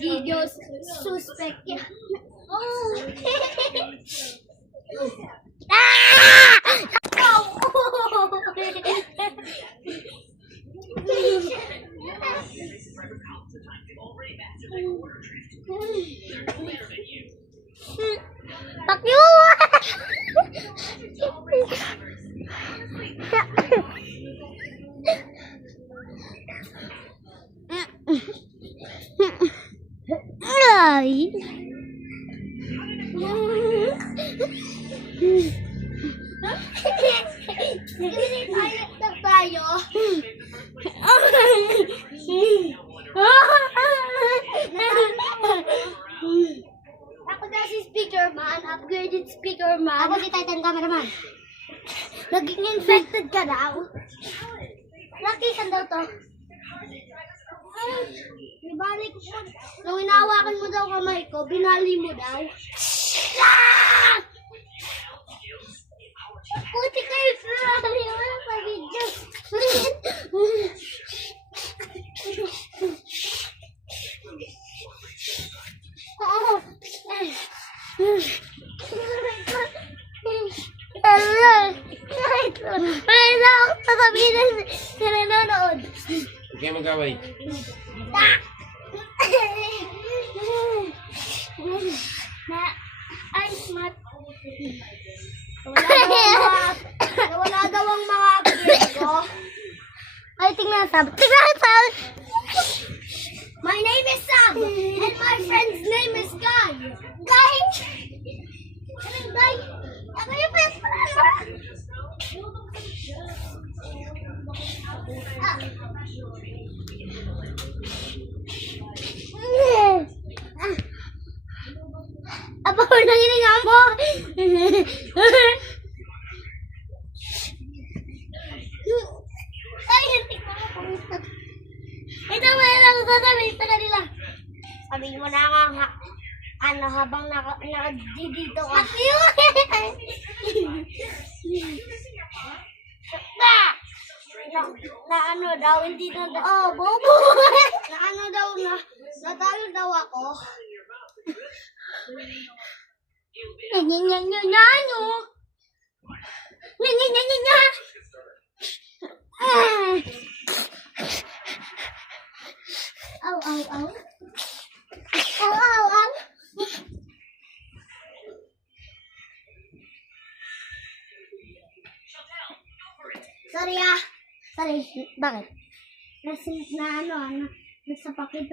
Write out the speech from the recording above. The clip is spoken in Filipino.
videos suspect yan. Oh. Fuck you! Ay. Tayo. Ako daw si speaker man, upgraded speaker man. Ako si Titan cameraman. Naging infected ka daw. Lucky ka daw to. Ibalik mo. Nung inawakan mo daw kamay ko, binali mo daw. Puti kayo sa wala pa video. Wala ako sasabihin na nanonood. Huwag kayo mag-away. Ay, smart. Wala daw ang mga upgrade ko. Ay, tingnan Sam. Tingnan Sam. My name is Sam. And my friend's name is Guy. Guy? Anong Guy? Ako yung best friend mo. Apa ko nanginig mo? Ay, hindi ko na. Ito mo lang sasabihin sa kanila. Sabihin mo na nga, habang nakadidito ka. Na ano daw, hindi na daw. Oh, bobo. Na ano daw, natalo daw ako. Nya-nya-nya-nya-nya-nya. Nya-nya-nya-nya-nya. Aw, aw, aw. Aw, aw, aw. Sorry ah. Sorry, bakit? Nasa pakita.